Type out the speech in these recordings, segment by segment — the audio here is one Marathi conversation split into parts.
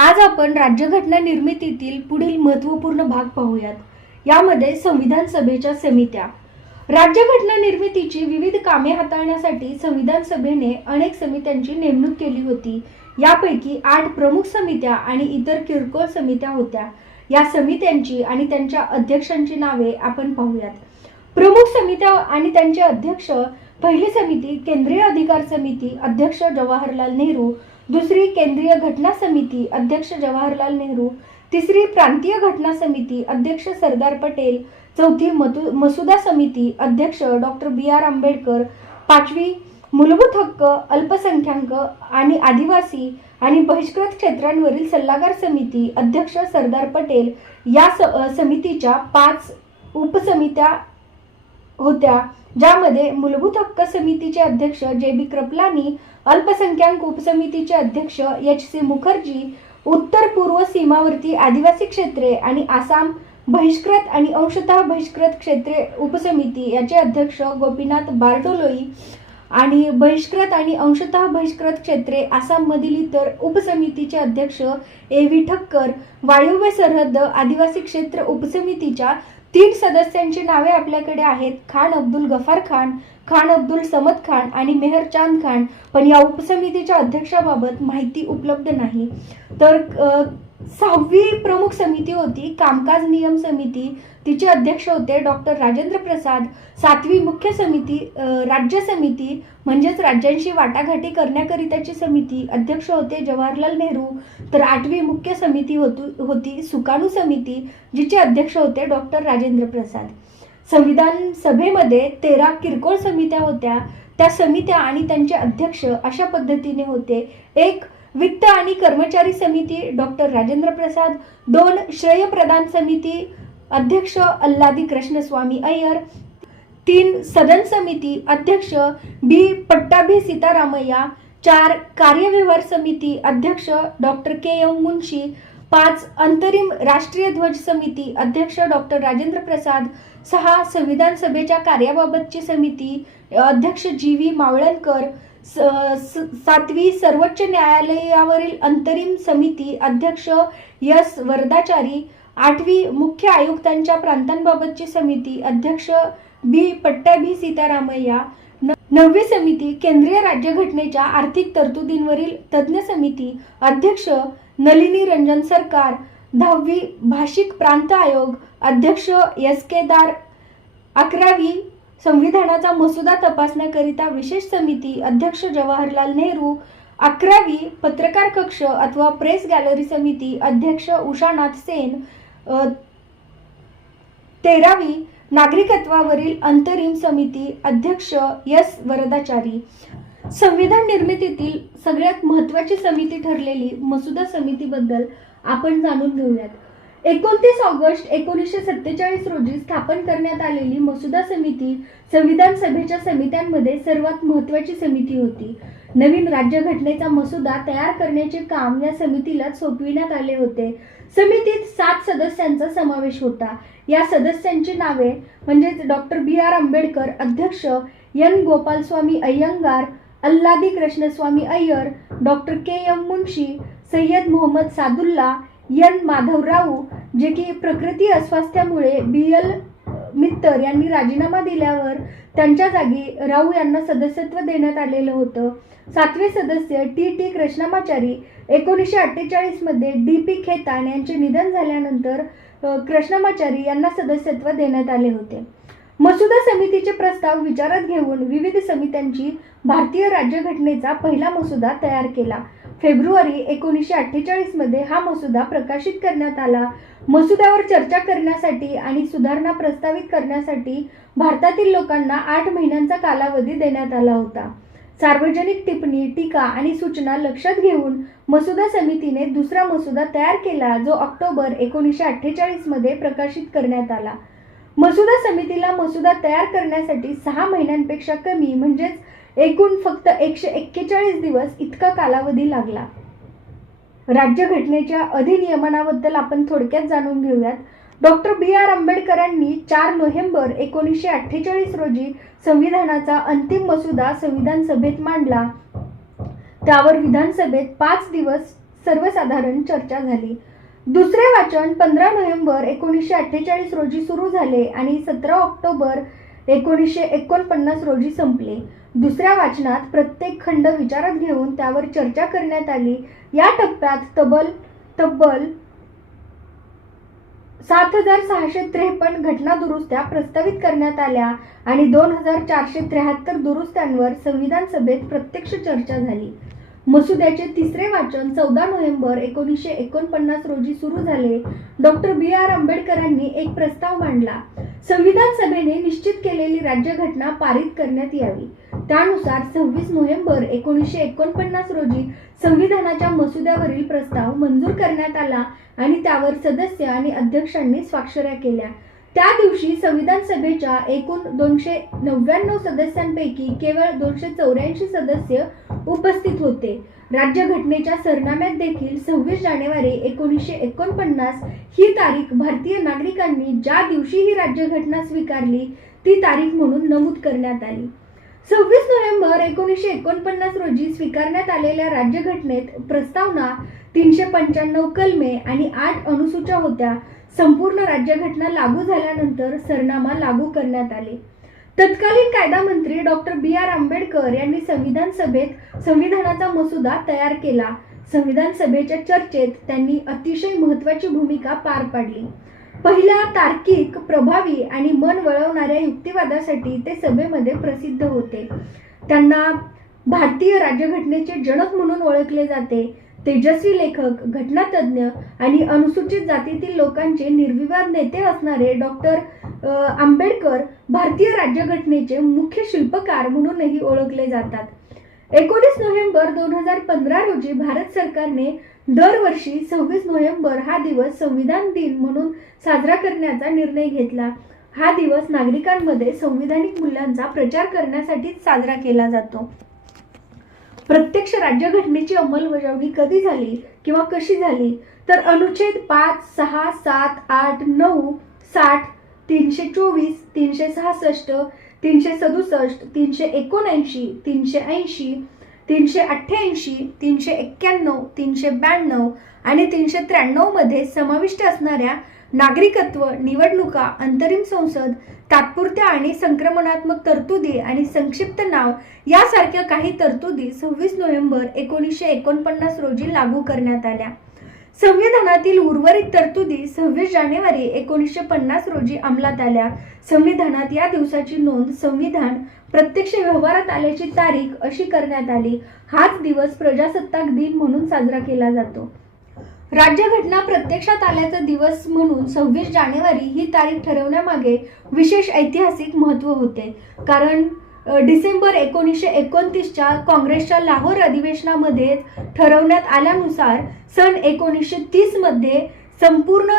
आज आपण राज्यघटना निर्मितीतील पुढील महत्त्वपूर्ण भाग पाहूयात. यामध्ये संविधान सभेच्या समित्या. राज्यघटना निर्मितीची विविध कामे हाताळण्यासाठी संविधान सभेने अनेक समित्यांची नेमणूक केली होती. यापैकी आठ प्रमुख समित्या आणि इतर किरकोळ समित्या होत्या. या समित्यांची आणि त्यांच्या अध्यक्षांची नावे आपण पाहूयात. प्रमुख समित्या आणि त्यांचे अध्यक्ष पहिली समिती केंद्रीय अधिकार समिती अध्यक्ष जवाहरलाल नेहरू दुसरी केंद्रीय घटना समिती अध्यक्ष जवाहरलाल नेहरू तिसरी प्रांतीय घटना समिती अध्यक्ष सरदार पटेल चौथी मसुदा समिती अध्यक्ष डॉक्टर बी आर आंबेडकर पाचवी मूलभूत हक्क अल्पसंख्याक आणि आदिवासी आणि बहिष्कृत क्षेत्रांवरील सल्लागार समिती अध्यक्ष सरदार पटेल या स समितीच्या पाच उपसमित्या होत्या ज्यामध्ये मूलभूत हक्क समितीचे अध्यक्ष जे बी कृपलानी अल्पसंख्याक उपसमितीचे अध्यक्ष एच सी मुखर्जी उत्तर पूर्व सीमावर्ती आदिवासी क्षेत्रे आणि आसाम बहिष्कृत आणि अंशतः बहिष्कृत क्षेत्रे उपसमिती याचे अध्यक्ष गोपीनाथ बारडोलोई आणि बहिष्कृत आणि अंशतः बहिष्कृत क्षेत्रे आसाममधील इतर उपसमितीचे अध्यक्ष ए व्ही ठक्कर वायव्य सरहद्द आदिवासी क्षेत्र उपसमितीच्या तीन सदस्यांची नावे आपल्याकडे आहेत. खान अब्दुल गफार खान खान अब्दुल समद खान आणि मेहर चांद खान. पण या उपसमितीच्या अध्यक्षाबाबत माहिती उपलब्ध नाही. तर अ, सहावी प्रमुख समिती होती कामकाज नियम समिती. तिचे अध्यक्ष होते डॉक्टर राजेंद्र प्रसाद. सातवी मुख्य समिती राज्य समिती म्हणजेच राज्यांशी वाटाघाटी करण्याकरिताची समिती. अध्यक्ष होते जवाहरलाल नेहरू. तर आठवी मुख्य समिती होती होती सुकाणू समिती जिचे अध्यक्ष होते डॉक्टर राजेंद्र प्रसाद. संविधान सभेमध्ये तेरा किरकोळ समित्या होत्या. त्या समित्या आणि त्यांचे अध्यक्ष अशा पद्धतीने होते. एक वित्त आणि कर्मचारी समिती डॉक्टर राजेंद्र प्रसाद दोन श्रेय प्रदान समिती अध्यक्ष अल्लादी कृष्णस्वामी अय्यर तीन सदन समिती अध्यक्ष बी पट्टाभी सीतारामय्या चार कार्यव्यवहार समिती अध्यक्ष डॉक्टर के एम मुन्शी पाच अंतरिम राष्ट्रीय ध्वज समिती अध्यक्ष डॉक्टर राजेंद्र प्रसाद सहा संविधान सभेच्या कार्याबाबतची समिती अध्यक्ष जी व्ही मावळणकर सातवी सर्वोच्च न्यायालयावरील अंतरिम समिती अध्यक्ष यस वरदाचारी आठवी मुख्य आयुक्तांच्या प्रांतांबाबतची समिती अध्यक्ष बी पट्टाभी सीतारामय्या नववी समिती केंद्रीय राज्यघटनेच्या आर्थिक तरतुदींवरील तज्ज्ञ समिती अध्यक्ष नलिनी रंजन सरकार दहावी भाषिक प्रांत आयोग अध्यक्ष एस केदार अकरावी संविधानाचा मसुदा तपासण्याकरिता विशेष समिती अध्यक्ष जवाहरलाल नेहरू अकरावी पत्रकार कक्ष अथवा प्रेस गॅलरी समिती अध्यक्ष उषानाथ सेन तेरावी नागरिकत्वावरील अंतरिम समिती अध्यक्ष एस. वरदाचारी. संविधान निर्मितीतील सगळ्यात महत्वाची समिती ठरलेली मसुदा समितीबद्दल आपण जाणून घेऊयात. एकोणतीस ऑगस्ट एकोणीसशे सत्तेचाळीस रोजी स्थापन करण्यात आलेली मसुदा समिती संविधान सभेच्या समित्यांमध्ये सर्वात महत्वाची समिती होती. नवीन राज्यघटनेचा मसुदा तयार करण्याचे काम या समितीला सोपविण्यात आले होते. समितीत सात सदस्यांचा समावेश होता. या सदस्यांची नावे म्हणजेच डॉक्टर बी. आर. आंबेडकर अध्यक्ष N. Gopalaswami Ayyangar Alladi Krishnaswami Ayyar doctor K. M. Munshi Syed Mohammad Saadulla N Madhavrao जे की प्रकृती अस्वास्थ्यामुळे बी एल मित्तर यांनी राजीनामा दिल्यावर त्यांच्या जागी राऊ यांना सदस्यत्व देण्यात आलेलं होतं. सातवे सदस्य टी टी कृष्णमाचारी एकोणीसशे अठ्ठेचाळीसमध्ये डी पी खेतान यांचे निधन झाल्यानंतर कृष्णामाचारी कृष्णमाचारी यांना सदस्यत्व देण्यात आले होते. मसुदा समितीचे प्रस्ताव विचारात घेऊन विविध समित्यांची भारतीय राज्यघटनेचा पहिला मसुदा तयार केला. फेब्रुवारी एकोणीसशे अठ्ठेचाळीसमध्ये हा मसुदा प्रकाशित करण्यात आला. मसुद्यावर चर्चा करण्यासाठी आणि सुधारणा प्रस्तावित करण्यासाठी भारतातील लोकांना आठ महिन्यांचा कालावधी देण्यात आला होता. सार्वजनिक टिप्पणी टीका आणि सूचना लक्षात घेऊन मसुदा समितीने दुसरा मसुदा तयार केला जो ऑक्टोबर एकोणीसशे अठ्ठेचाळीसमध्ये प्रकाशित करण्यात आला. मसुदा समितीला मसुदा तयार करण्यासाठी सहा महिन्यांपेक्षा कमी म्हणजेच एकूण फक्त एकशे एक्केचाळीस दिवस इतका कालावधी लागला. राज्यघटनेच्या अधिनियमनाबद्दल आपण थोडक्यात जाणून घेऊयात. डॉक्टर बी आर आंबेडकरांनी चार नोव्हेंबर एकोणीसशे अठ्ठेचाळीस रोजी संविधानाचा अंतिम मसुदा संविधान सभेत मांडला. त्यावर विधानसभेत पाच दिवस सर्वसाधारण चर्चा झाली. दुसरे वाचन पंधरा नोव्हेंबर एकोणीसशे अठ्ठेचाळीस रोजी सुरू झाले आणि सतरा ऑक्टोबर एकोणीसशे एकोणपन्नास रोजी संपले. दुसऱ्या वाचनात प्रत्येक खंड विचारात घेऊन त्यावर चर्चा करण्यात आली. या टप्प्यात तब्बल तब्बल सात हजार सहाशे त्रेपन्न घटना दुरुस्त्या प्रस्तावित करण्यात आल्या आणि दोन हजार चारशे त्र्याहत्तर दुरुस्त्यांवर संविधान सभेत प्रत्यक्ष चर्चा झाली. मसुद्याचे तिसरे वाचन चौदा नोव्हेंबर एकोणीसशे एकोणपन्नास रोजी सुरू झाले. डॉक्टर बी आर आंबेडकरांनी एक प्रस्ताव मांडला. संविधान सभेने निश्चित केलेली राज्यघटना पारित करण्यात यावी. त्यानुसार सव्वीस नोव्हेंबर एकोणीसशे एकोणपन्नास रोजी संविधानाच्या मसुद्यावरील प्रस्ताव मंजूर करण्यात आला आणि त्यावर सदस्य आणि अध्यक्षांनी स्वाक्षऱ्या केल्या. त्या दिवशी संविधान सभेच्या एकूण दोनशे नव्याण्णव सदस्यांपैकी केवळ दोनशे चौऱ्याऐंशी सदस्य उपस्थित होते. राज्यघटनेच्या सरनाम्यात देखील सव्वीस जानेवारी एकोणीसशे एकोणपन्नास ही तारीख भारतीय नागरिकांनी ज्या दिवशी ही राज्यघटना स्वीकारली ती तारीख म्हणून नमूद करण्यात आली. सव्वीस नोव्हेंबर एकोणीसशे एकोणपन्नास रोजी स्वीकारण्यात आलेल्या राज्यघटनेत प्रस्तावना तीनशे पंच्याण्णव कलमे आणि आठ अनुसूच्या होत्या. संपूर्ण राज्यघटना लागू झाल्यानंतर सरनामा लागू करण्यात आले. तत्कालीन कायदा मंत्री डॉक्टर बी आर आंबेडकर यांनी संविधान सभेत संविधानाचा मसुदा तयार केला. संविधान सभेच्या चर्चेत त्यांनी अतिशय महत्वाची भूमिका पार पाडली. पहिल्या तार्किक प्रभावी आणि मन वळवणाऱ्या युक्तिवादासाठी ते सभेमध्ये प्रसिद्ध होते. त्यांना भारतीय राज्यघटनेचे जनक म्हणून ओळखले जाते. तेजस्वी लेखक घटनातज्ञ आणि अनुसूचित जातीतील लोकांचे निर्विवाद नेते असणारे डॉक्टर आंबेडकर भारतीय राज्यघटनेचे मुख्य शिल्पकार म्हणूनही ओळखले जातात. एकोणीस नोव्हेंबर दोन हजार पंधरा रोजी भारत सरकारने दरवर्षी सव्वीस नोव्हेंबर हा दिवस संविधान दिन म्हणून साजरा करण्याचा निर्णय घेतला. हा दिवस नागरिकांमध्ये संविधानिक मूल्यांचा प्रचार करण्यासाठी साजरा केला जातो. प्रत्यक्ष राज्यघटनेची अंमलबजावणी कधी झाली किंवा कशी झाली? तर अनुच्छेद पाच सहा सात आठ नऊ साठ तीनशे चोवीस तीनशे सहासष्ट तीनशे सदुसष्ट तीनशे एकोणऐंशी तीनशे ऐंशी तीनशे अठ्ठ्याऐंशी तीनशे एक्क्याण्णव तीनशे ब्याण्णव आणि तीनशे त्र्याण्णवमध्ये समाविष्ट असणाऱ्या नागरिकत्व निवडणुका अंतरिम संसद तात्पुरत्या आणि संक्रमणात्मक तरतुदी आणि संक्षिप्त नाव यासारख्या काही तरतुदी सव्वीस नोव्हेंबर एकोणीसशे एकोणपन्नास रोजी लागू करण्यात आल्या. संविधानातील उर्वरित तरतुदी सव्वीस जानेवारी एकोणीसशे पन्नास रोजी अंमलात आल्या. संविधानात या दिवसाची नोंद संविधान प्रत्यक्ष व्यवहारात आल्याची तारीख अशी करण्यात आली. हाच दिवस प्रजासत्ताक दिन म्हणून साजरा केला जातो. राज्यघटना प्रत्यक्षात आल्याचा दिवस म्हणून सव्वीस जानेवारी ही तारीख ठरवण्यामागे विशेष ऐतिहासिक महत्त्व होते. कारण डिसेंबर एकोणीसशे एकोणतीसच्या काँग्रेसच्या लाहोर अधिवेशनामध्ये ठरवण्यात आल्यानुसार सन एकोणीसशे तीसमध्ये संपूर्ण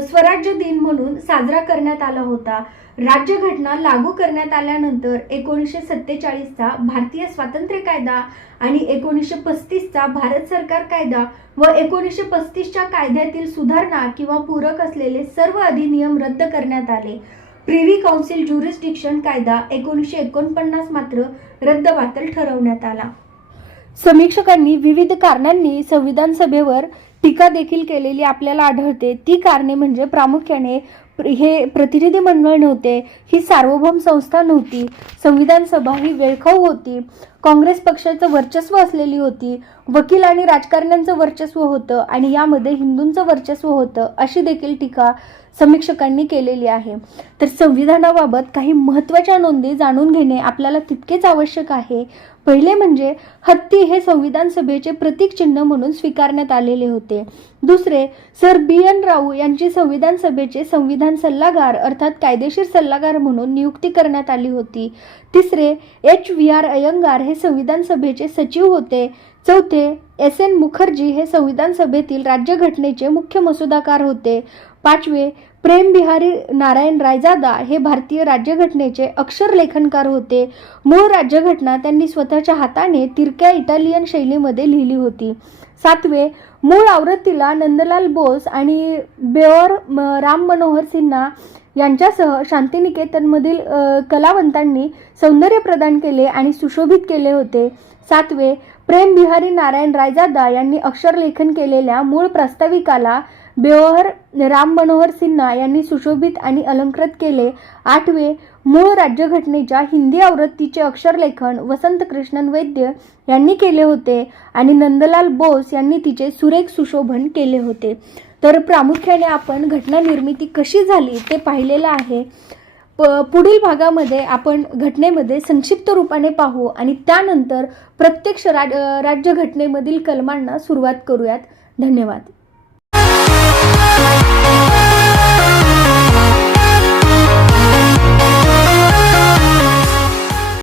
स्वराज्य दिन म्हणून साजरा करण्यात आला होता. राज्यघटना लागू करण्यात आल्यानंतर एकोणीसशे सत्तेचाळीसचा भारतीय स्वातंत्र्य कायदा आणि एकोणीसशे पस्तीसचा भारत सरकार कायदा व एकोणीसशे पस्तीसच्या कायद्यातील सुधारणा किंवा पूरक असलेले सर्व अधिनियम रद्द करण्यात आले. प्रिव्ही काउन्सिल ज्युरिस्डिक्शन कायदा एकोणीसशे एकोणपन्नास मात्र रद्दबातल ठरवण्यात आला. समीक्षकांनी विविध कारणांनी संविधान सभेवर टीका देखील केलेली आपल्याला आढळते. ती कारणे म्हणजे प्रामुख्याने प्र- हे प्रतिनिधी मंडळ नव्हते ही सार्वभौम संस्था नव्हती संविधान सभा ही वेळखाऊ होती काँग्रेस पक्षाचं वर्चस्व असलेली होती वकील आणि राजकारण्यांचं वर्चस्व होतं आणि यामध्ये हिंदूंचं वर्चस्व होतं अशी देखील टीका समीक्षकांनी केलेली आहे. तर संविधानाबाबत काही महत्त्वाच्या नोंदी जाणून घेणे आपल्याला तितकेच आवश्यक आहे. पहिले म्हणजे हत्ती हे संविधान सभेचे प्रतीक चिन्ह म्हणून स्वीकारण्यात आलेले होते. दुसरे सर बी एन राऊ यांची संविधान सभेचे संविधान सल्लागार अर्थात कायदेशीर सल्लागार म्हणून नियुक्ती करण्यात आली होती. तिसरे एच व्ही आर अयंगार हे संविधान सभेचे सचिव होते. चौथे एस एन मुखर्जी हे संविधान सभेतील राज्यघटनेचे मुख्य मसुदाकार होते. पाचवे प्रेम बिहारी नारायण रायजादा हे भारतीय राज्यघटनेचे अक्षर लेखनकार होते. मूळ राज्यघटना त्यांनी स्वतःच्या हाताने तिरक्या इटालियन शैलीमध्ये लिहिली होती. सातवे मूळ आवृत्तीला नंदलाल बोस आणि बेओर म- राम मनोहर सिन्हा यांच्यासह शांतिनिकेतनमधील कलावंतांनी सौंदर्य प्रदान केले आणि सुशोभित केले होते. सातवे प्रेम बिहारी नारायण रायजादा यांनी अक्षरलेखन केलेल्या मूळ प्रस्ताविकाला बेओहर राम मनोहर सिन्हा यांनी सुशोभित आणि अलंकृत केले. आठवे मूळ राज्यघटनेच्या हिंदी आवृत्तीचे अक्षरलेखन वसंत कृष्णन वैद्य यांनी केले होते आणि नंदलाल बोस यांनी तिचे सुरेख सुशोभन केले होते. तर प्रामुख्याने आपण घटना निर्मिती कशी झाली ते पाहिलेलं आहे. प पुढील भागामध्ये आपण घटनेमध्ये संक्षिप्त रूपाने पाहू आणि त्यानंतर प्रत्यक्ष राज राज्यघटनेमधील कलमांना सुरुवात करूयात. धन्यवाद.